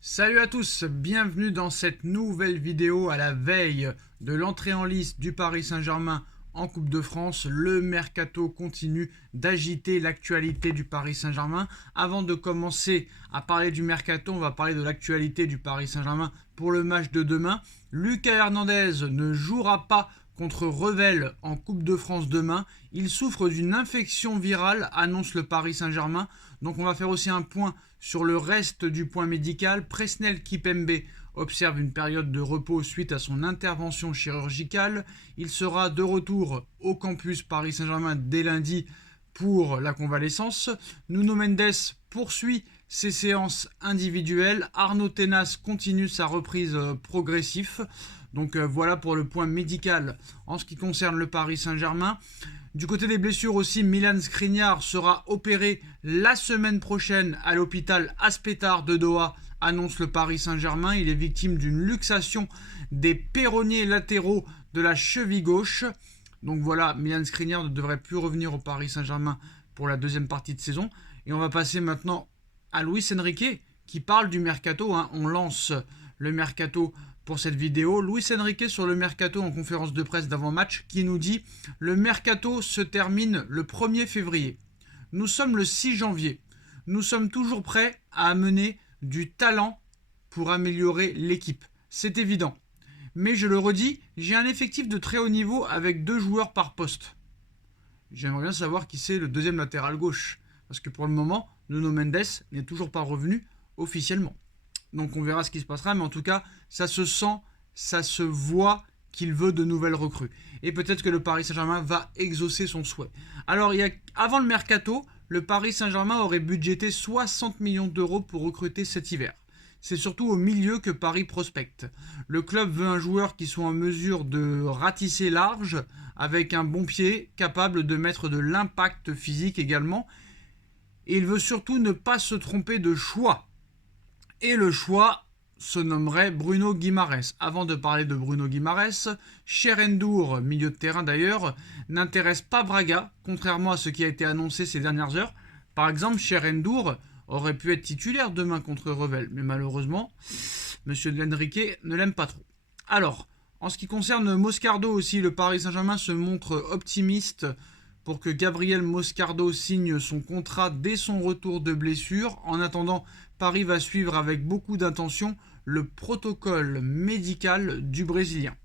Salut à tous, bienvenue dans cette nouvelle vidéo à la veille de l'entrée en liste du Paris Saint-Germain en Coupe de France. Le mercato continue d'agiter l'actualité du Paris Saint-Germain. Avant de commencer à parler du mercato, on va parler de l'actualité du Paris Saint-Germain pour le match de demain. Lucas Hernandez ne jouera pas contre Revel en Coupe de France demain. Il souffre d'une infection virale, annonce le Paris Saint-Germain. Donc on va faire aussi un point sur le reste du point médical. Presnel Kipembe observe une période de repos suite à son intervention chirurgicale. Il sera de retour au campus Paris Saint-Germain dès lundi pour la convalescence. Nuno Mendes poursuit ses séances individuelles. Arnaud Tenas continue sa reprise progressive. Donc voilà pour le point médical en ce qui concerne le Paris Saint-Germain. Du côté des blessures aussi, Milan Skriniar sera opéré la semaine prochaine à l'hôpital Aspetar de Doha, annonce le Paris Saint-Germain. Il est victime d'une luxation des péronniers latéraux de la cheville gauche. Donc voilà, Milan Skriniar ne devrait plus revenir au Paris Saint-Germain pour la deuxième partie de saison. Et on va passer maintenant à Luis Enrique qui parle du mercato. On lance le mercato pour cette vidéo. Luis Enrique sur le mercato en conférence de presse d'avant-match qui nous dit « Le mercato se termine le 1er février. Nous sommes le 6 janvier. Nous sommes toujours prêts à amener du talent pour améliorer l'équipe. C'est évident. Mais je le redis, j'ai un effectif de très haut niveau avec 2 joueurs par poste. J'aimerais bien savoir qui c'est le deuxième latéral gauche. Parce que pour le moment, Nuno Mendes n'est toujours pas revenu officiellement. Donc on verra ce qui se passera, mais en tout cas, ça se sent, ça se voit qu'il veut de nouvelles recrues. Et peut-être que le Paris Saint-Germain va exaucer son souhait. Alors, avant le mercato, le Paris Saint-Germain aurait budgété 60 millions d'euros pour recruter cet hiver. C'est surtout au milieu que Paris prospecte. Le club veut un joueur qui soit en mesure de ratisser large, avec un bon pied, capable de mettre de l'impact physique également. Et il veut surtout ne pas se tromper de choix. Et le choix se nommerait Bruno Guimaraes. Avant de parler de Bruno Guimaraes, Cher N'Dour, milieu de terrain d'ailleurs, n'intéresse pas Braga, contrairement à ce qui a été annoncé ces dernières heures. Par exemple, Cher N'Dour aurait pu être titulaire demain contre Revel, mais malheureusement, M. Enrique ne l'aime pas trop. Alors, en ce qui concerne Moscardo aussi, le Paris Saint-Germain se montre optimiste pour que Gabriel Moscardo signe son contrat dès son retour de blessure. En attendant, Paris va suivre avec beaucoup d'intention le protocole médical du Brésilien.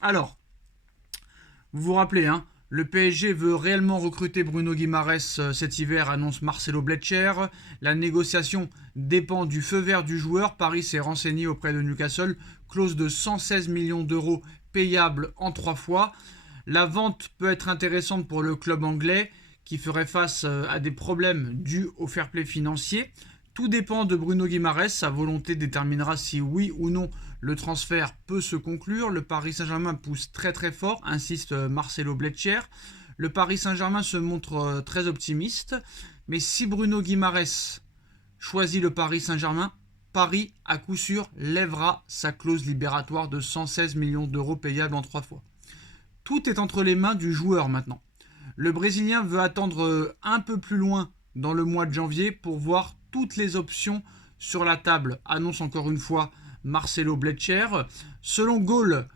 Alors, vous vous rappelez, le PSG veut réellement recruter Bruno Guimaraes cet hiver, annonce Marcelo Blecher. La négociation dépend du feu vert du joueur. Paris s'est renseigné auprès de Newcastle. Clause de 116 millions d'euros payable en 3 fois. La vente peut être intéressante pour le club anglais qui ferait face à des problèmes dus au fair play financier. Tout dépend de Bruno Guimaraes, sa volonté déterminera si oui ou non le transfert peut se conclure. Le Paris Saint-Germain pousse très très fort, insiste Marcelo Blecher. Le Paris Saint-Germain se montre très optimiste, mais si Bruno Guimaraes choisit le Paris Saint-Germain, Paris à coup sûr lèvera sa clause libératoire de 116 millions d'euros payable en 3 fois. Tout est entre les mains du joueur maintenant. Le Brésilien veut attendre un peu plus loin dans le mois de janvier pour voir toutes les options sur la table, annonce encore une fois Marcelo Blecher. Selon Goal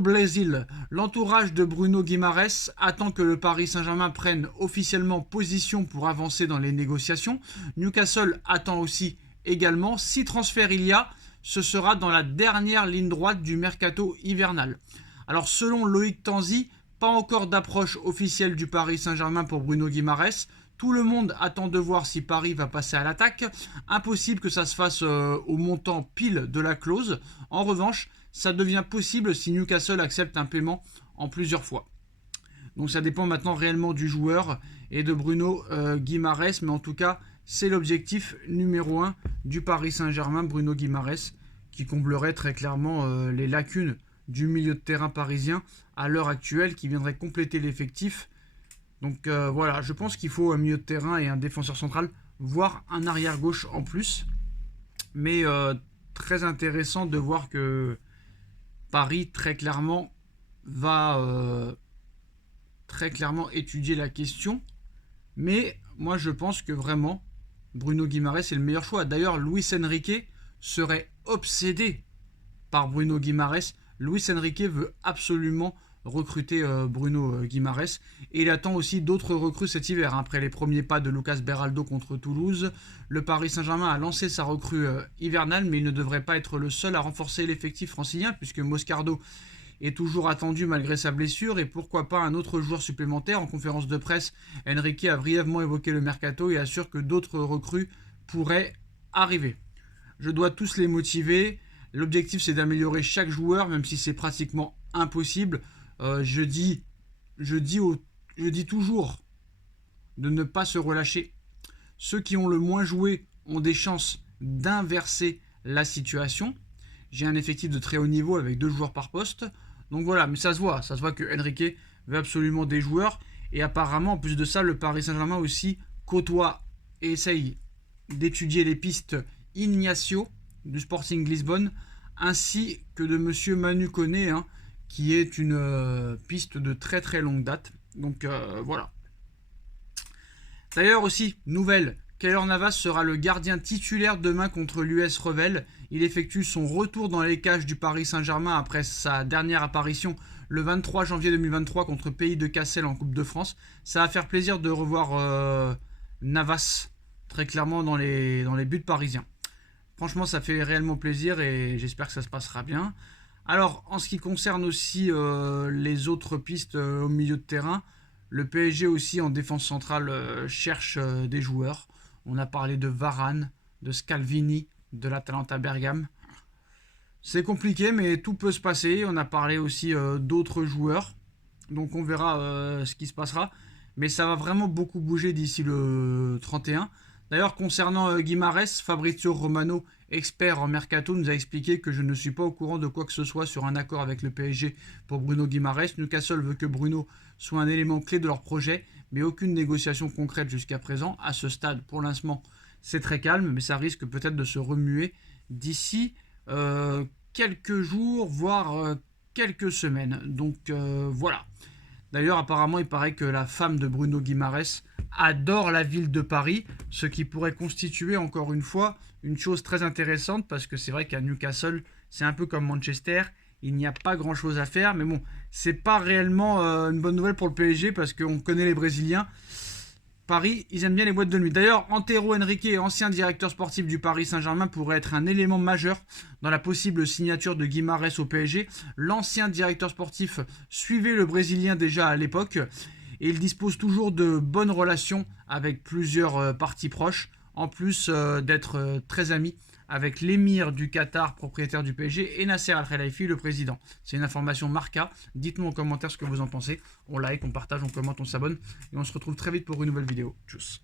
Brésil, l'entourage de Bruno Guimaraes attend que le Paris Saint-Germain prenne officiellement position pour avancer dans les négociations. Newcastle attend aussi également. Si transfert il y a, ce sera dans la dernière ligne droite du mercato hivernal. Alors selon Loïc Tanzi, pas encore d'approche officielle du Paris Saint-Germain pour Bruno Guimaraes. Tout le monde attend de voir si Paris va passer à l'attaque. Impossible que ça se fasse au montant pile de la clause. En revanche, ça devient possible si Newcastle accepte un paiement en plusieurs fois. Donc ça dépend maintenant réellement du joueur et de Bruno Guimaraes. Mais en tout cas, c'est l'objectif numéro 1 du Paris Saint-Germain, Bruno Guimaraes, qui comblerait très clairement les lacunes du milieu de terrain parisien à l'heure actuelle, qui viendrait compléter l'effectif. Donc voilà, je pense qu'il faut un milieu de terrain et un défenseur central, voire un arrière-gauche en plus. Mais très intéressant de voir que Paris très clairement va très clairement étudier la question. Mais moi je pense que vraiment Bruno Guimaraes est le meilleur choix. D'ailleurs, Luis Enrique serait obsédé par Bruno Guimaraes. Luis Enrique veut absolument recruter Bruno Guimaraes et il attend aussi d'autres recrues cet hiver. Après les premiers pas de Lucas Beraldo contre Toulouse, le Paris Saint-Germain a lancé sa recrue hivernale, mais il ne devrait pas être le seul à renforcer l'effectif francilien puisque Moscardo est toujours attendu malgré sa blessure et pourquoi pas un autre joueur supplémentaire. En conférence de presse, Enrique a brièvement évoqué le mercato et assure que d'autres recrues pourraient arriver. Je dois tous les motiver. L'objectif c'est d'améliorer chaque joueur, même si c'est pratiquement impossible. Je dis toujours de ne pas se relâcher. Ceux qui ont le moins joué ont des chances d'inverser la situation. J'ai un effectif de très haut niveau avec 2 joueurs par poste. Donc voilà, mais ça se voit que Enrique veut absolument des joueurs. Et apparemment, en plus de ça, le Paris Saint-Germain aussi côtoie et essaye d'étudier les pistes Ignacio du Sporting Lisbonne, ainsi que de Monsieur Manu Koné, qui est une piste de très très longue date. Donc voilà. D'ailleurs aussi, nouvelle, Keylor Navas sera le gardien titulaire demain contre l'US Revel. Il effectue son retour dans les cages du Paris Saint-Germain après sa dernière apparition le 23 janvier 2023 contre Pays de Cassel en Coupe de France. Ça va faire plaisir de revoir Navas très clairement dans les buts parisiens. Franchement, ça fait réellement plaisir et j'espère que ça se passera bien. Alors, en ce qui concerne aussi les autres pistes au milieu de terrain, le PSG aussi en défense centrale cherche des joueurs. On a parlé de Varane, de Scalvini, de l'Atalanta Bergame. C'est compliqué, mais tout peut se passer. On a parlé aussi d'autres joueurs. Donc on verra ce qui se passera. Mais ça va vraiment beaucoup bouger d'ici le 31. D'ailleurs, concernant Guimaraes, Fabrizio Romano, expert en mercato, nous a expliqué que je ne suis pas au courant de quoi que ce soit sur un accord avec le PSG pour Bruno Guimaraes. Newcastle veut que Bruno soit un élément clé de leur projet, mais aucune négociation concrète jusqu'à présent. À ce stade, pour l'instant, c'est très calme, mais ça risque peut-être de se remuer d'ici quelques jours, voire quelques semaines. Donc voilà. D'ailleurs, apparemment, il paraît que la femme de Bruno Guimaraes adore la ville de Paris, ce qui pourrait constituer encore une fois une chose très intéressante parce que c'est vrai qu'à Newcastle, c'est un peu comme Manchester, il n'y a pas grand chose à faire, mais bon, c'est pas réellement une bonne nouvelle pour le PSG parce qu'on connaît les Brésiliens. Paris, ils aiment bien les boîtes de nuit. D'ailleurs, Antero Henrique, ancien directeur sportif du Paris Saint-Germain, pourrait être un élément majeur dans la possible signature de Guimaraes au PSG. L'ancien directeur sportif suivait le Brésilien déjà à l'époque et il dispose toujours de bonnes relations avec plusieurs parties proches, en plus d'être très ami avec l'émir du Qatar, propriétaire du PSG, et Nasser Al-Khelaifi, le président. C'est une information Marca. Dites-nous en commentaire ce que vous en pensez. On like, on partage, on commente, on s'abonne. Et on se retrouve très vite pour une nouvelle vidéo. Tchuss.